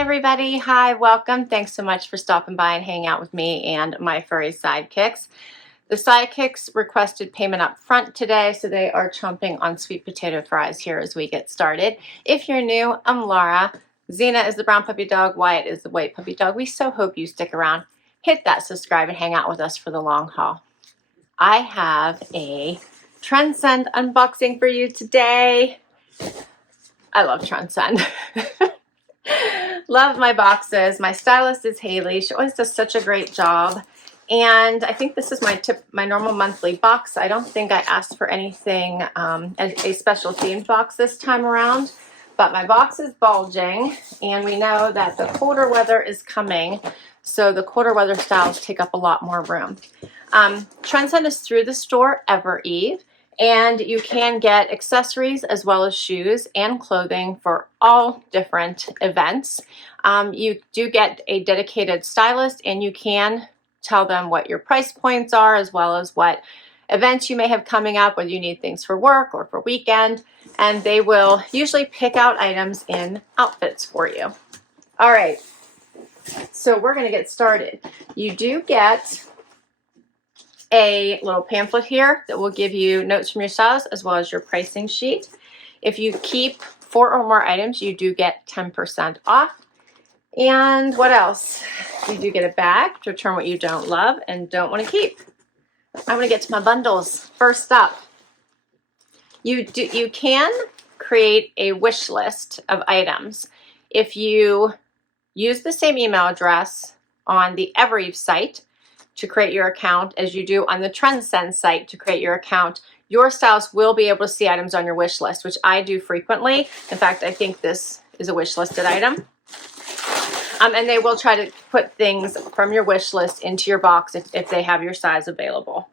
everybody, hi, welcome. Thanks so much for stopping by and hanging out with me and my furry sidekicks. The sidekicks requested payment up front today, so they are chomping on sweet potato fries here as we get started. If you're new, I'm Laura. Xena is the brown puppy dog, Wyatt is the white puppy dog. We so hope you stick around. Hit that subscribe and hang out with us for the long haul. I have a Trendsend unboxing for you today. I love Trendsend. Love my boxes. My stylist is Haley. She always does such a great job. And I think this is my normal monthly box. I don't think I asked for anything, a special themed box this time around. But my box is bulging, and we know that the colder weather is coming, so the colder weather styles take up a lot more room. Trendsend is through the store Evereve, and you can get accessories as well as shoes and clothing for all different events. You do get a dedicated stylist, and you can tell them what your price points are as well as what events you may have coming up, whether you need things for work or for weekend, and they will usually pick out items in outfits for you. All right, so we're going to get started. You do get a little pamphlet here that will give you notes from your stylist as well as your pricing sheet. If you keep 4 or more items, you do get 10% off. And what else? You do get a bag to return what you don't love and don't want to keep. I'm going to get to my bundles. First up, you can create a wish list of items. If you use the same email address on the Evereve site to create your account as you do on the Trendsend site to create your account, your stylist will be able to see items on your wish list, which I do frequently. In fact, I think this is a wish listed item. And they will try to put things from your wish list into your box if they have your size available.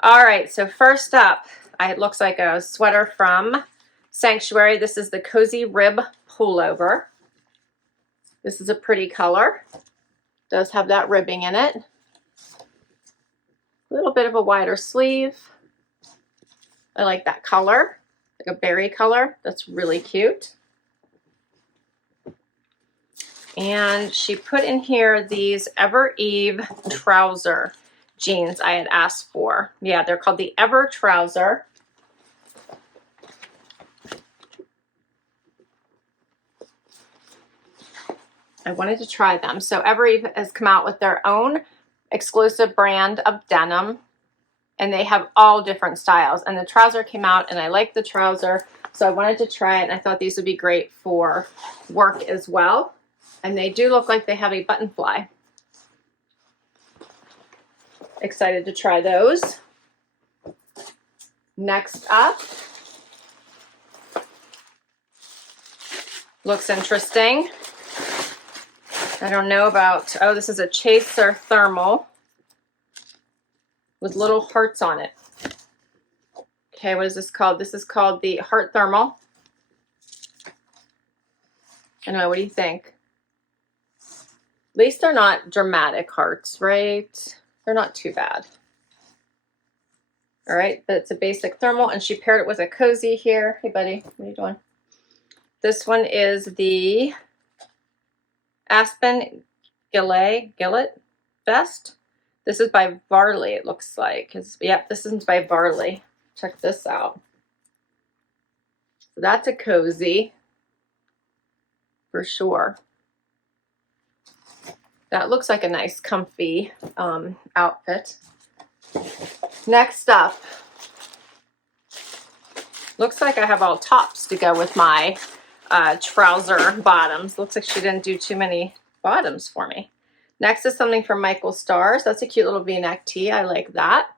All right, so first up, it looks like a sweater from Sanctuary. This is the Cozy Rib Pullover. This is a pretty color. Does have that ribbing in it. A little bit of a wider sleeve. I like that color, like a berry color. That's really cute. And she put in here these Evereve trouser jeans I had asked for. Yeah, they're called the Ever Trouser. I wanted to try them. So Evereve has come out with their own exclusive brand of denim, and they have all different styles. And the trouser came out, and I like the trouser, so I wanted to try it, and I thought these would be great for work as well. And they do look like they have a button fly. Excited to try those. Next up, looks interesting. I don't know about, oh, this is a Chaser thermal with little hearts on it. Okay, what is this called? This is called the Heart Thermal. I don't know, what do you think? At least they're not dramatic hearts, right? They're not too bad. All right, but it's a basic thermal, and she paired it with a cozy here. Hey, buddy, what are you doing? This one is the Aspen Gilet vest. This is by Varley, it looks like. Yep, this is by Varley. Check this out. So that's a cozy for sure. That looks like a nice comfy outfit. Next up, looks like I have all tops to go with my trouser bottoms. Looks like she didn't do too many bottoms for me. Next is something from Michael Stars. That's a cute little V-neck tee. I like that.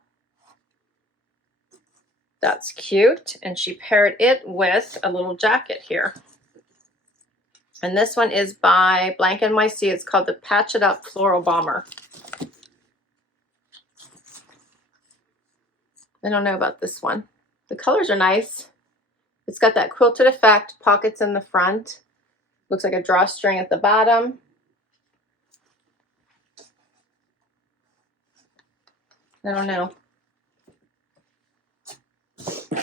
That's cute. And she paired it with a little jacket here. And this one is by BlankNYC. It's called the Patch It Up Floral Bomber. I don't know about this one. The colors are nice. It's got that quilted effect, pockets in the front. Looks like a drawstring at the bottom. I don't know.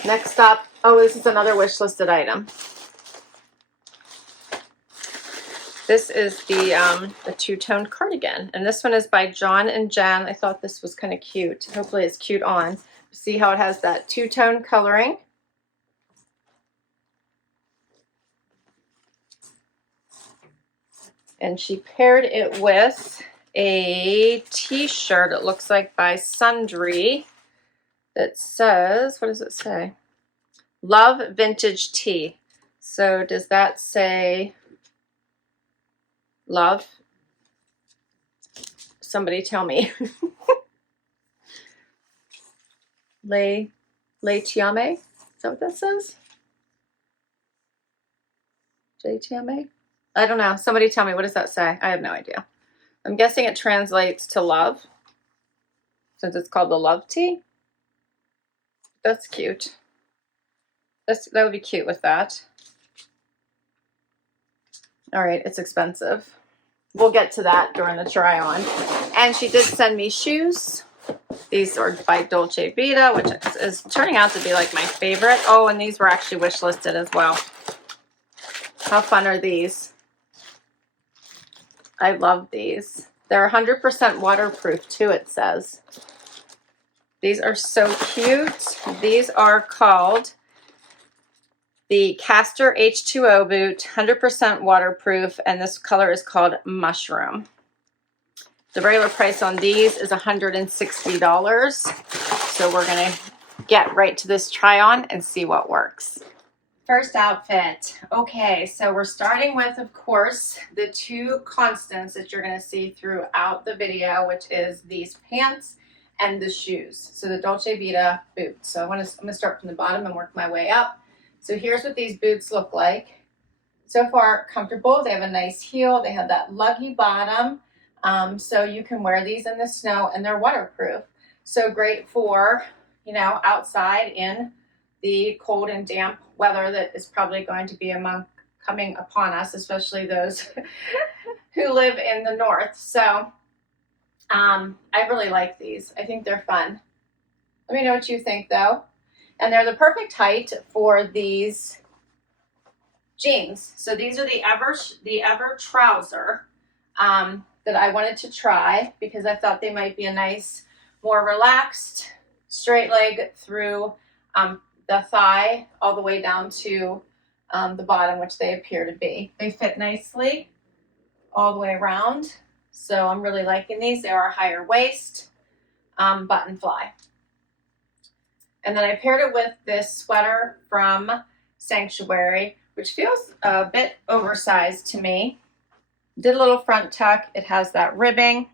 Next up, oh, this is another wish listed item. This is the two-tone cardigan, and this one is by John and Jenn. I thought this was kind of cute. Hopefully it's cute on. See how it has that two-tone coloring. And she paired it with a t-shirt, it looks like by Sundry, that says, what does it say? Love Vintage Tea. So does that say love? Somebody tell me. Le Tiame? Is that what that says? J Tiame? I don't know. Somebody tell me. What does that say? I have no idea. I'm guessing it translates to love, since it's called the Love Tea. That's cute. That would be cute with that. All right, it's expensive. We'll get to that during the try on. And she did send me shoes. These are by Dolce Vita, which is turning out to be like my favorite. Oh, and these were actually wish listed as well. How fun are these? I love these. They're 100% waterproof too, it says. These are so cute. These are called the Castor H2O boot, 100% waterproof, and this color is called Mushroom. The regular price on these is $160. So we're gonna get right to this try on and see what works. First outfit. Okay, so we're starting with, of course, the two constants that you're gonna see throughout the video, which is these pants and the shoes. So the Dolce Vita boots. So I'm gonna start from the bottom and work my way up. So here's what these boots look like. So far, comfortable. They have a nice heel. They have that luggy bottom. So you can wear these in the snow, and they're waterproof. So great for, you know, outside in the cold and damp weather that is probably going to be coming upon us, especially those who live in the north. So I really like these. I think they're fun. Let me know what you think though. And they're the perfect height for these jeans. So these are the Ever Trouser that I wanted to try because I thought they might be a nice, more relaxed, straight leg through the thigh all the way down to the bottom, which they appear to be. They fit nicely all the way around. So I'm really liking these. They are a higher waist, button fly. And then I paired it with this sweater from Sanctuary, which feels a bit oversized to me. Did a little front tuck. It has that ribbing,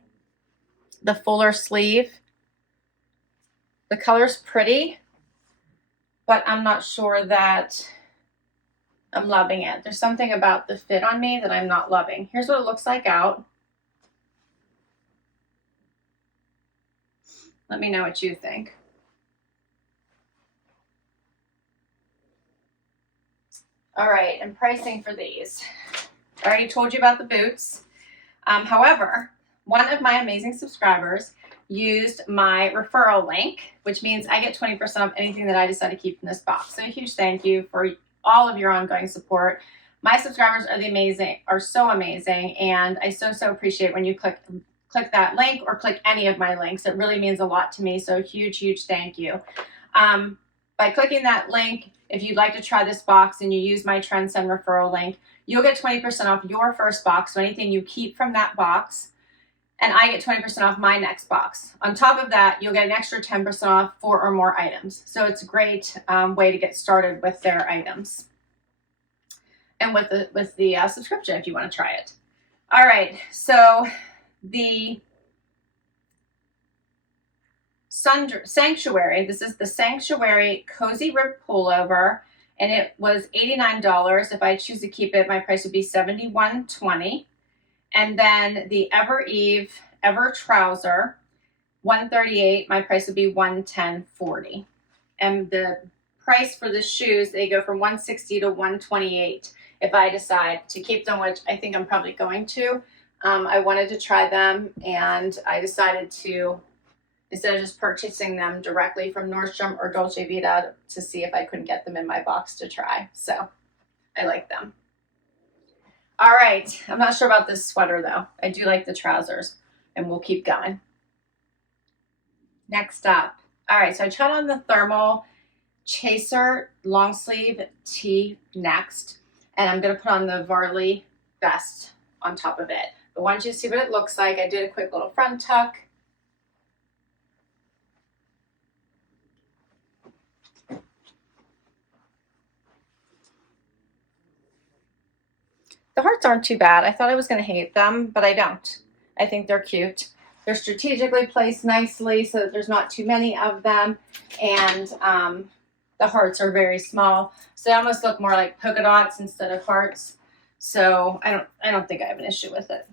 the fuller sleeve. The color's pretty, but I'm not sure that I'm loving it. There's something about the fit on me that I'm not loving. Here's what it looks like out. Let me know what you think. All right, and pricing for these. I already told you about the boots. However, one of my amazing subscribers used my referral link, which means I get 20% off anything that I decide to keep in this box. So a huge thank you for all of your ongoing support. My subscribers are so amazing, and I so appreciate when you click that link or click any of my links. It really means a lot to me, so huge thank you. By clicking that link, if you'd like to try this box and you use my Trendsend referral link, you'll get 20% off your first box, so anything you keep from that box, and I get 20% off my next box. On top of that, you'll get an extra 10% off 4 or more items. So it's a great way to get started with their items and with the subscription if you want to try it. All right, so the Sanctuary, this is the Sanctuary Cozy Rib Pullover, and it was $89. If I choose to keep it, my price would be $71.20. And then the Evereve Ever Trouser, $138. My price would be $110.40. And the price for the shoes, they go from $160 to $128 if I decide to keep them, which I think I'm probably going to. I wanted to try them, and I decided to, instead of just purchasing them directly from Nordstrom or Dolce Vita, to see if I couldn't get them in my box to try. So I like them. All right, I'm not sure about this sweater though. I do like the trousers, and we'll keep going. Next up. All right, so I tried on the thermal chaser long sleeve tee next, and I'm gonna put on the Varley vest on top of it. But once you see what it looks like, I did a quick little front tuck. The hearts aren't too bad. I thought I was going to hate them, but I don't. I think they're cute. They're strategically placed nicely so that there's not too many of them, and the hearts are very small, so they almost look more like polka dots instead of hearts. So I don't think I have an issue with it.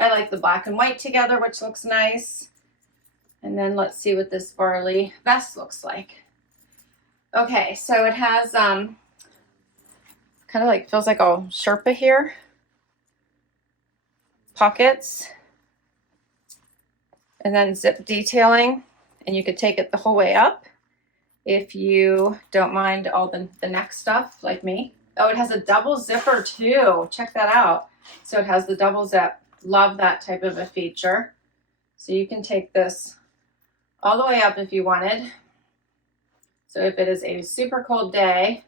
I like the black and white together, which looks nice. And then let's see what this Varley vest looks like. Okay, so it has kind of like, feels like a Sherpa here. Pockets. And then zip detailing. And you could take it the whole way up if you don't mind all the neck stuff like me. Oh, it has a double zipper too. Check that out. So it has the double zip. Love that type of a feature. So you can take this all the way up if you wanted. So if it is a super cold day,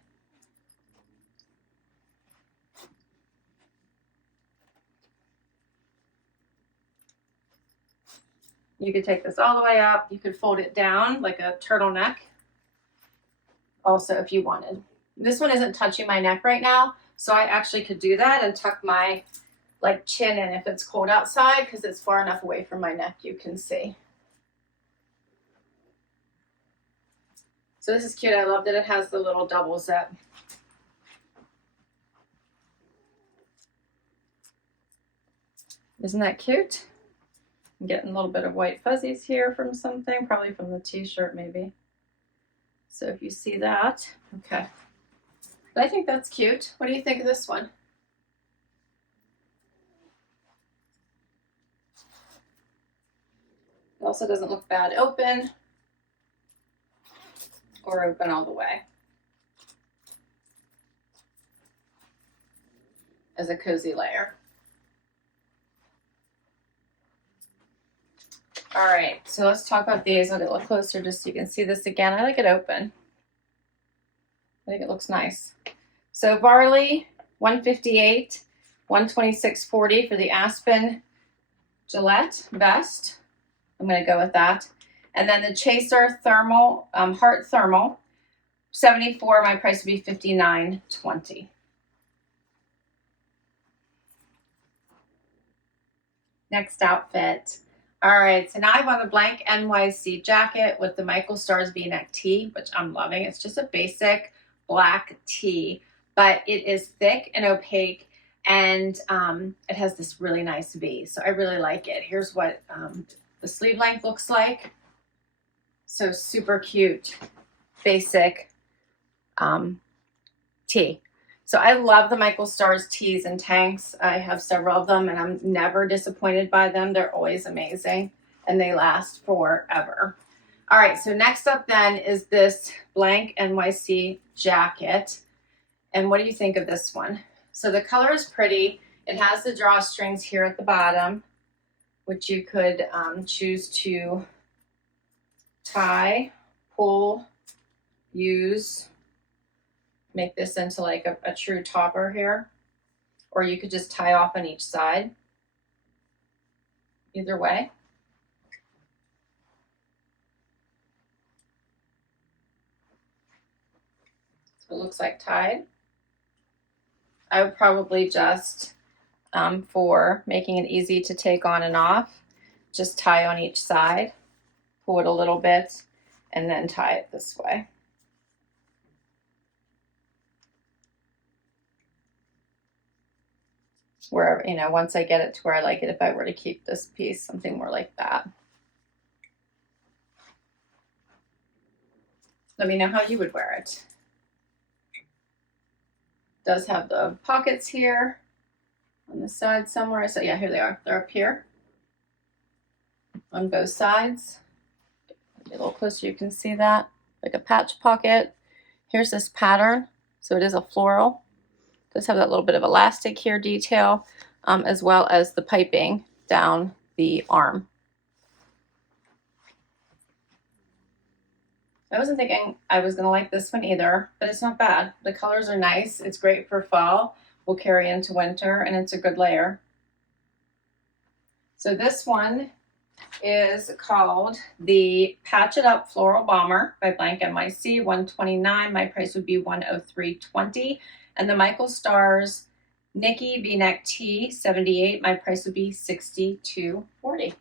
you could take this all the way up. You could fold it down like a turtleneck also if you wanted. This one isn't touching my neck right now, so I actually could do that and tuck my like chin in if it's cold outside, because it's far enough away from my neck you can see. So this is cute. I love that it has the little double zip. Isn't that cute? I'm getting a little bit of white fuzzies here from something, probably from the t-shirt maybe. So if you see that, okay. But I think that's cute. What do you think of this one? It also doesn't look bad open or open all the way. As a cozy layer. All right, so let's talk about these. I'll get a little closer just so you can see this again. I like it open. I think it looks nice. So Varley, 158, 126.40 for the Aspen Gilet vest. I'm going to go with that. And then the Chaser thermal, heart thermal, 74. My price would be $59.20. Next outfit. All right, so now I have on a BlankNYC jacket with the Michael Stars V-neck tee, which I'm loving. It's just a basic black tee, but it is thick and opaque, and it has this really nice V, so I really like it. Here's what the sleeve length looks like. So super cute, basic tee. So I love the Michael Stars tees and tanks. I have several of them, and I'm never disappointed by them. They're always amazing, and they last forever. All right, so next up then is this BlankNYC jacket. And what do you think of this one? So the color is pretty. It has the drawstrings here at the bottom, which you could choose to tie, pull, use, make this into like a true topper here, or you could just tie off on each side. Either way. So it looks like tied. I would probably just, for making it easy to take on and off, just tie on each side, pull it a little bit, and then tie it this way. Where, you know, once I get it to where I like it, if I were to keep this piece, something more like that. Let me know how you would wear it. Does have the pockets here on the side somewhere. So yeah, here they are. They're up here on both sides. Get a little closer, you can see that, like a patch pocket. Here's this pattern. So it is a floral. Does have that little bit of elastic here detail, as well as the piping down the arm. I wasn't thinking I was gonna like this one either, but it's not bad. The colors are nice. It's great for fall. Will carry into winter, and it's a good layer. So this one is called the Patch It Up Floral Bomber by BlankNYC, $129. My price would be $103.20. And the Michael Stars Nikki V-neck tee, $78. My price would be $62.40.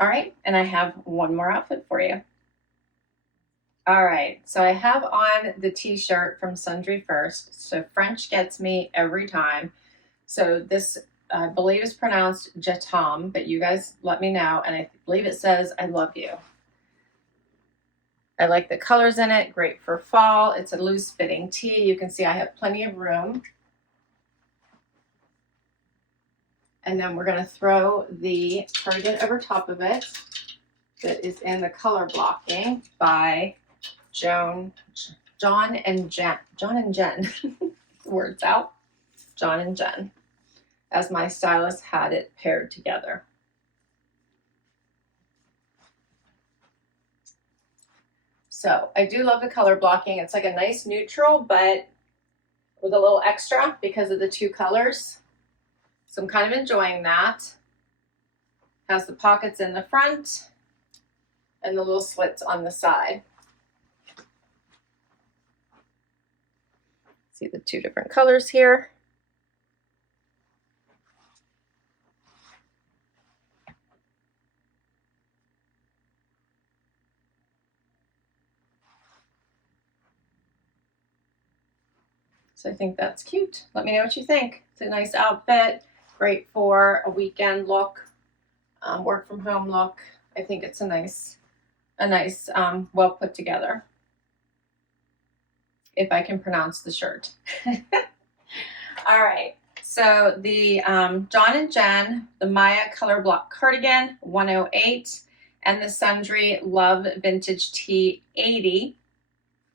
All right, and I have one more outfit for you. All right, so I have on the t-shirt from Sundry first. So French gets me every time. So this, I believe, is pronounced Jetom, but you guys let me know. And I believe it says, I love you. I like the colors in it, great for fall. It's a loose fitting tee. You can see I have plenty of room. And then we're gonna throw the cardigan over top of it that is in the color blocking by John and Jenn. Words out. John and Jenn, as my stylist had it paired together. So I do love the color blocking. It's like a nice neutral, but with a little extra because of the two colors. So I'm kind of enjoying that. Has the pockets in the front and the little slits on the side. See the two different colors here. So I think that's cute. Let me know what you think. It's a nice outfit, great for a weekend look, work from home look. I think it's a nice, well put together, if I can pronounce the shirt. All right, so the John and Jenn, the Maya Color Block Cardigan, $108, and the Sundry Love Vintage Tee, $80.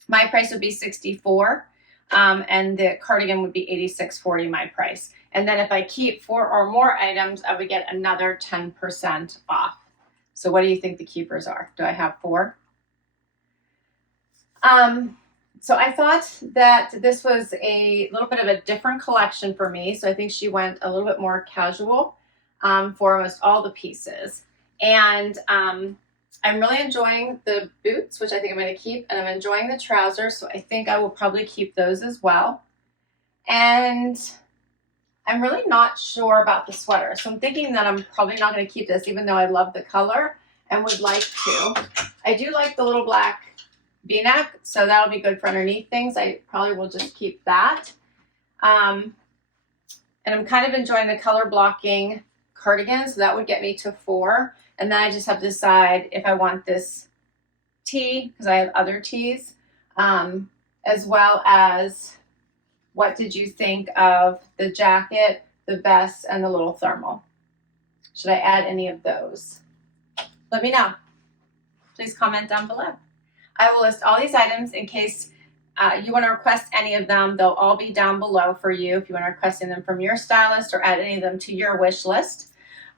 My price would be $64, and the cardigan would be $86.40, my price. And then if I keep 4 or more items, I would get another 10% off. So what do you think the keepers are? Do I have 4? So I thought that this was a little bit of a different collection for me. So I think she went a little bit more casual for almost all the pieces. And I'm really enjoying the boots, which I think I'm going to keep, and I'm enjoying the trousers. So I think I will probably keep those as well. And I'm really not sure about the sweater. So I'm thinking that I'm probably not going to keep this, even though I love the color and would like to. I do like the little black V-neck, so that'll be good for underneath things. I probably will just keep that. And I'm kind of enjoying the color blocking cardigan, so that would get me to 4. And then I just have to decide if I want this tee, because I have other tees, as well as what did you think of the jacket, the vest, and the little thermal? Should I add any of those? Let me know. Please comment down below. I will list all these items in case you want to request any of them. They'll all be down below for you if you want to request them from your stylist or add any of them to your wish list.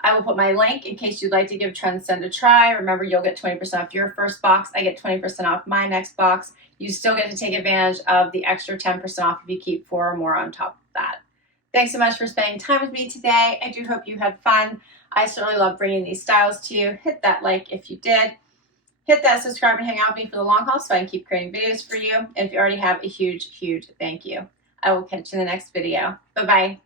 I will put my link in case you'd like to give Trendsend a try. Remember, you'll get 20% off your first box. I get 20% off my next box. You still get to take advantage of the extra 10% off if you keep 4 or more on top of that. Thanks so much for spending time with me today. I do hope you had fun. I certainly love bringing these styles to you. Hit that like if you did. Hit that subscribe and hang out with me for the long haul so I can keep creating videos for you. And if you already have, a huge, huge thank you. I will catch you in the next video. Bye-bye.